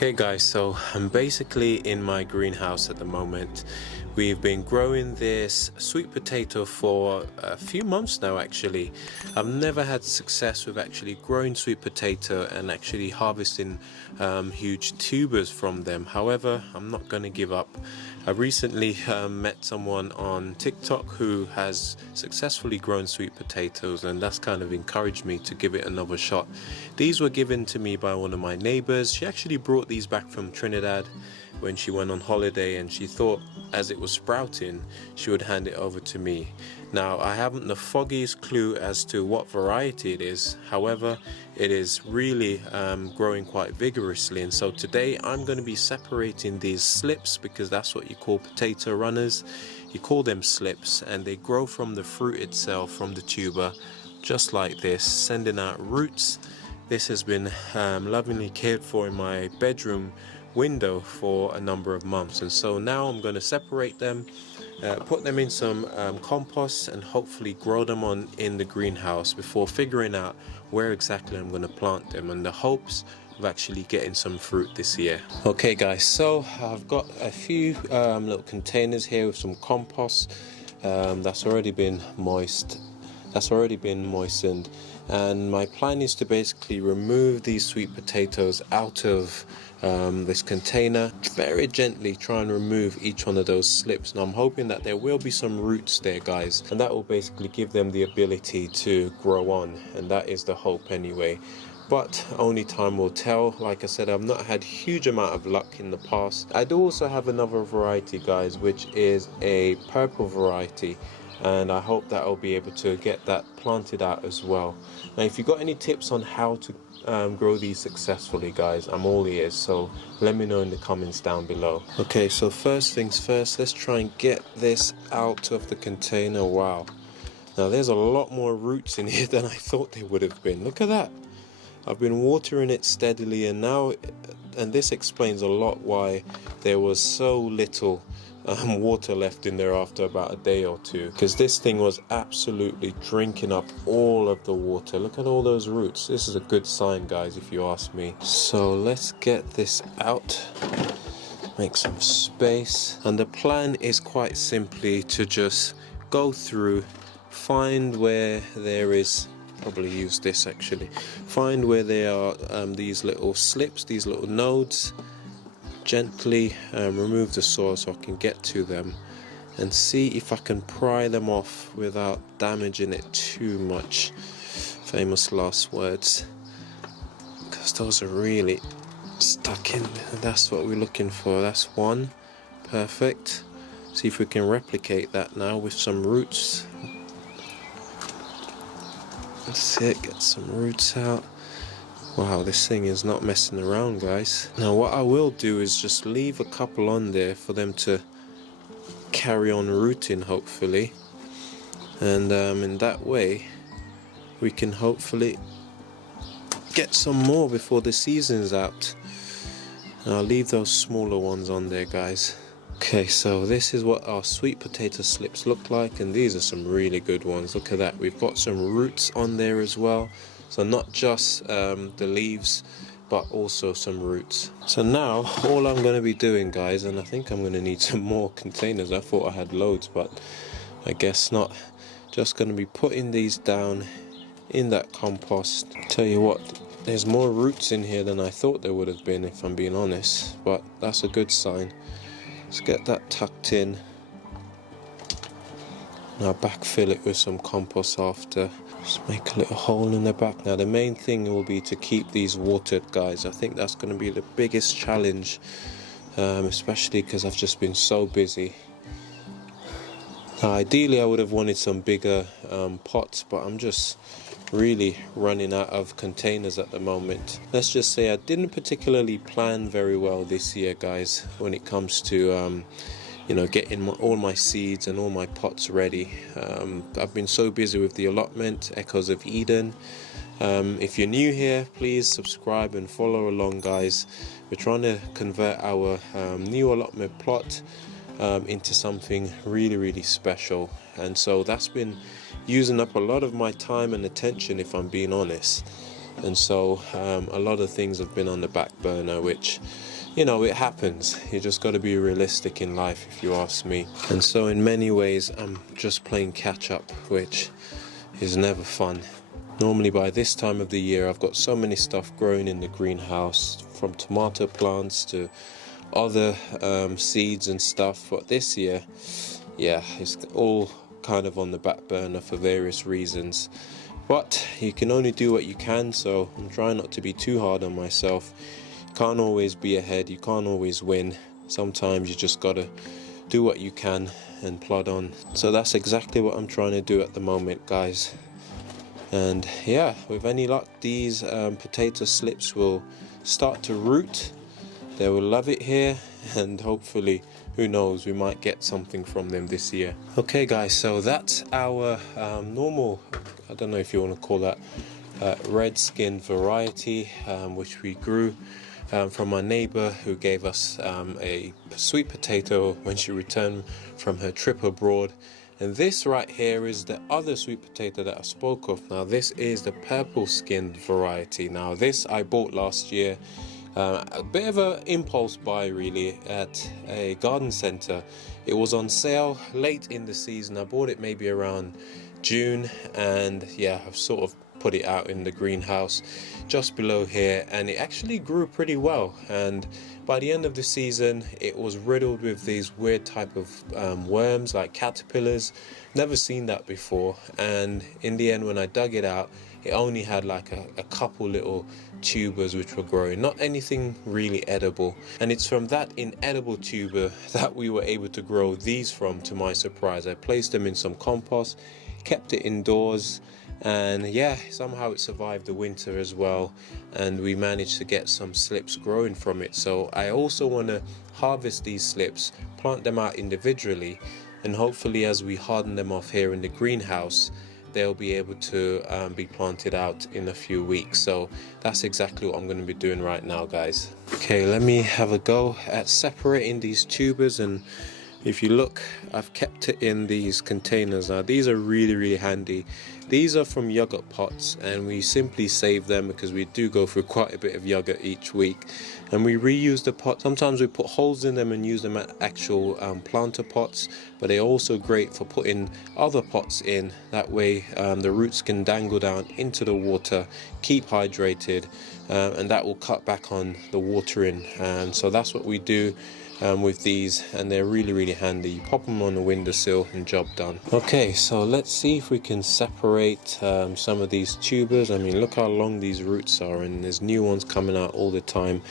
Okay guys, so I'm basically in my greenhouse at the moment. We've been growing this sweet potato for a few months now actually. I've never had success with actually growing sweet potato and actually harvesting huge tubers from them. However, I'm not going to give up. I recently met someone on TikTok who has successfully grown sweet potatoes, and that's kind of encouraged me to give it another shot. These were given to me by one of my neighbors. She actually brought these back from Trinidad when she went on holiday, and she thought as it was sprouting she would hand it over to me. Now I haven't the foggiest clue as to what variety it is, however it is really growing quite vigorously, and so today I'm going to be separating these slips, because that's what you call potato runners. You call them slips, and they grow from the fruit itself, from the tuber, just like this, sending out roots. This has been lovingly cared for in my bedroom window for a number of months, and so now I'm going to separate them, put them in some compost, and hopefully grow them on in the greenhouse before figuring out where exactly I'm going to plant them, in the hopes of actually getting some fruit this year. Okay guys, so I've got a few little containers here with some compost that's already been moistened, and my plan is to basically remove these sweet potatoes out of this container, very gently try and remove each one of those slips. Now I'm hoping that there will be some roots there guys, and that will basically give them the ability to grow on, and that is the hope anyway, but only time will tell. Like I said, I've not had huge amount of luck in the past. I do also have another variety guys, which is a purple variety, and I hope that I'll be able to get that planted out as well. Now if you've got any tips on how to grow these successfully guys, I'm all ears, so let me know in the comments down below. Okay, so first things first, let's try and get this out of the container. Wow, now there's a lot more roots in here than I thought there would have been. Look at that. I've been watering it steadily, and this explains a lot why there was so little water left in there after about a day or two, because this thing was absolutely drinking up all of the water. Look at all those roots. This is a good sign guys, if you ask me. So let's get this out, make some space, and the plan is quite simply to just go through, find where there is, probably use this actually, find where there are these little slips, these little nodes, gently remove the soil so I can get to them, and see if I can pry them off without damaging it too much. Famous last words, because those are really stuck in. That's what we're looking for. That's one. Perfect. See if we can replicate that now with some roots. That's it, get some roots out. Wow, this thing is not messing around guys. Now what I will do is just leave a couple on there for them to carry on rooting hopefully, and in that way we can hopefully get some more before the season's out. And I'll leave those smaller ones on there guys. Okay, so this is what our sweet potato slips look like, and these are some really good ones. Look at that, we've got some roots on there as well. So not just the leaves, but also some roots. So now all I'm going to be doing guys, and I think I'm going to need some more containers. I thought I had loads, but I guess not. Just going to be putting these down in that compost. Tell you what, there's more roots in here than I thought there would have been, if I'm being honest, but that's a good sign. Let's get that tucked in. Now backfill it with some compost after. Just make a little hole in the back. Now the main thing will be to keep these watered guys. I think that's going to be the biggest challenge, especially because I've just been so busy. Now ideally I would have wanted some bigger pots, but I'm just really running out of containers at the moment. Let's just say I didn't particularly plan very well this year guys when it comes to you know, getting all my seeds and all my pots ready. I've been so busy with the allotment, Echoes of Eden. If you're new here, please subscribe and follow along guys. We're trying to convert our new allotment plot into something really special, and so that's been using up a lot of my time and attention, if I'm being honest. and so a lot of things have been on the back burner, which, you know, it happens. You just got to be realistic in life, if you ask me. And so in many ways I'm just playing catch up, which is never fun. Normally by this time of the year I've got so many stuff growing in the greenhouse, from tomato plants to other seeds and stuff, but this year, yeah, it's all kind of on the back burner for various reasons. But you can only do what you can, so I'm trying not to be too hard on myself. You can't always be ahead, you can't always win. Sometimes you just gotta do what you can and plod on. So that's exactly what I'm trying to do at the moment, guys. And yeah, with any luck, these potato slips will start to root. They will love it here, and hopefully, who knows, we might get something from them this year. Okay guys, so that's our normal, I don't know if you want to call that red skin variety, which we grew from our neighbor, who gave us a sweet potato when she returned from her trip abroad. And this right here is the other sweet potato that I spoke of. Now this is the purple skinned variety. Now this I bought last year, a bit of an impulse buy really, at a garden center. It was on sale late in the season. I bought it maybe around June, and yeah, I've sort of put it out in the greenhouse just below here, and it actually grew pretty well. And by the end of the season it was riddled with these weird type of worms, like caterpillars. Never seen that before, and in the end when I dug it out, it only had like a couple little tubers which were growing, not anything really edible. And it's from that inedible tuber that we were able to grow these from, to my surprise. I placed them in some compost, kept it indoors, and yeah, somehow it survived the winter as well, and we managed to get some slips growing from it. So I also want to harvest these slips, plant them out individually, and hopefully as we harden them off here in the greenhouse, they'll be able to be planted out in a few weeks. So that's exactly what I'm going to be doing right now, guys. Okay, let me have a go at separating these tubers. And if you look, I've kept it in these containers. Now these are really handy. These are from yogurt pots, and we simply save them because we do go through quite a bit of yogurt each week, and we reuse the pot. Sometimes we put holes in them and use them at actual planter pots, but they're also great for putting other pots in. That way the roots can dangle down into the water, keep hydrated, and that will cut back on the watering. So that's what we do with these, and they're really handy. You pop them on the windowsill and job done. Okay, so let's see if we can separate some of these tubers. I mean, look how long these roots are, and there's new ones coming out all the time,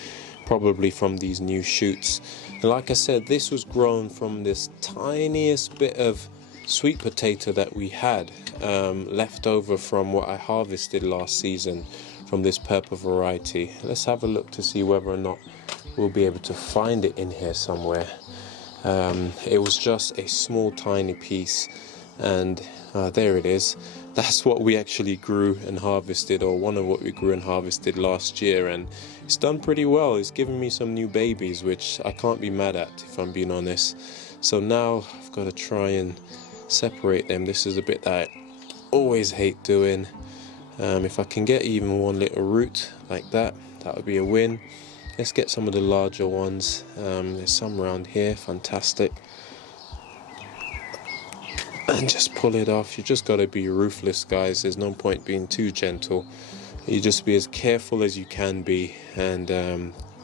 probably from these new shoots. And like I said, this was grown from this tiniest bit of sweet potato that we had left over from what I harvested last season from this purple variety. Let's have a look to see whether or not we'll be able to find it in here somewhere. It was just a small tiny piece, and there it is. That's what we actually grew and harvested, or one of what we grew and harvested last year, and it's done pretty well. It's given me some new babies, which I can't be mad at, if I'm being honest. So now I've got to try and separate them. This is a bit that I always hate doing. If I can get even one little root like that, that would be a win. Let's get some of the larger ones. There's some around here, fantastic. And just pull it off. You just got to be ruthless, guys. There's no point being too gentle. You just be as careful as you can be, and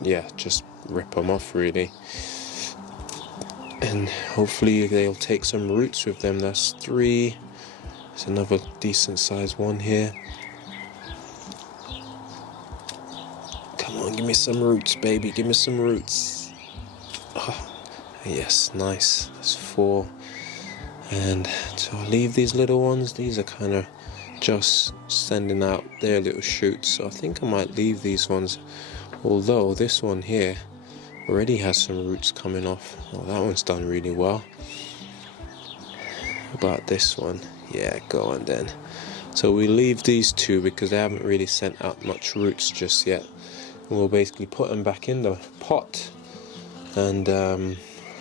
yeah, just rip them off really. And hopefully they'll take some roots with them. That's 3. There's another decent sized one here. Come on, give me some roots, baby. Give me some roots. Oh, yes, nice. That's 4. And so I'll leave these little ones. These are kind of just sending out their little shoots. So I think I might leave these ones. Although this one here already has some roots coming off. Well, that one's done really well. About this one. Yeah, go on then. So we leave these 2 because they haven't really sent out much roots just yet. We'll basically put them back in the pot, and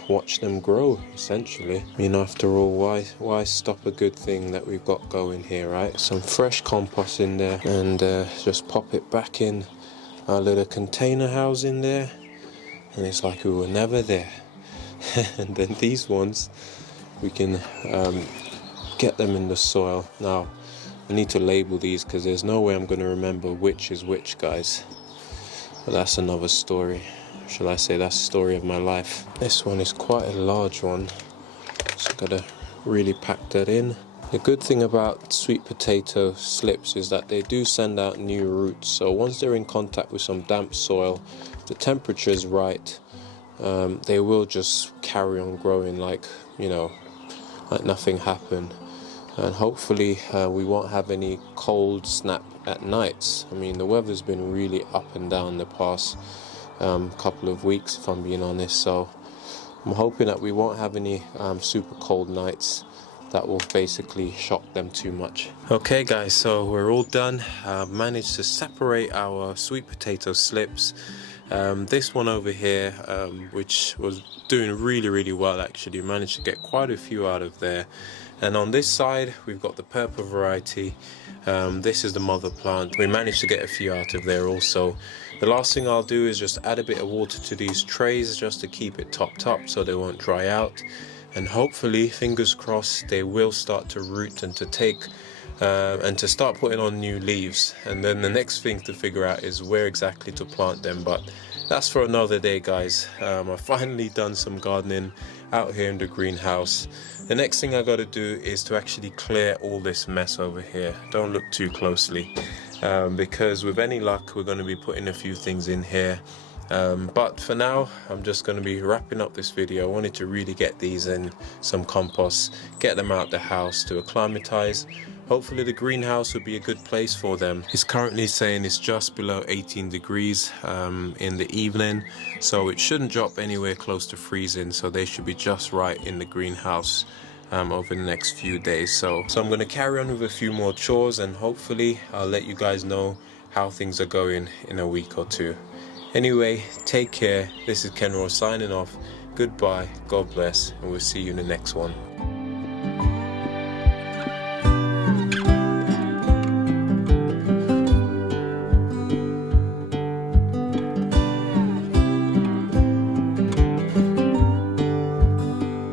watch them grow, essentially. I mean, after all, why stop a good thing that we've got going here, right? Some fresh compost in there, and just pop it back in our little container house in there, and it's like we were never there. And then these ones, we can get them in the soil. Now, I need to label these because there's no way I'm going to remember which is which, guys. But that's another story. Shall I say that's the story of my life. This one is quite a large one, so I've got to really pack that in. The good thing about sweet potato slips is that they do send out new roots. So once they're in contact with some damp soil, the temperature is right, they will just carry on growing like, you know, like nothing happened. And hopefully we won't have any cold snap at nights. I mean, the weather's been really up and down the past couple of weeks, if I'm being honest, so I'm hoping that we won't have any super cold nights that will basically shock them too much. Okay guys, so we're all done. Managed to separate our sweet potato slips. This one over here, which was doing really well actually, managed to get quite a few out of there. And on this side we've got the purple variety. This is the mother plant. We managed to get a few out of there also. The last thing I'll do is just add a bit of water to these trays just to keep it topped up so they won't dry out. And hopefully, fingers crossed, they will start to root and to take and to start putting on new leaves. And then the next thing to figure out is where exactly to plant them, but that's for another day, guys. I've finally done some gardening out here in the greenhouse. The next thing I got to do is to actually clear all this mess over here. Don't look too closely, because with any luck we're going to be putting a few things in here. But for now, I'm just going to be wrapping up this video. I wanted to really get these in some compost, get them out the house to acclimatize. Hopefully the greenhouse will be a good place for them. It's currently saying it's just below 18 degrees in the evening, so it shouldn't drop anywhere close to freezing, so they should be just right in the greenhouse over the next few days. So I'm going to carry on with a few more chores, and hopefully I'll let you guys know how things are going in a week or two. Anyway, take care. This is Kenro signing off. Goodbye, God bless, and we'll see you in the next one.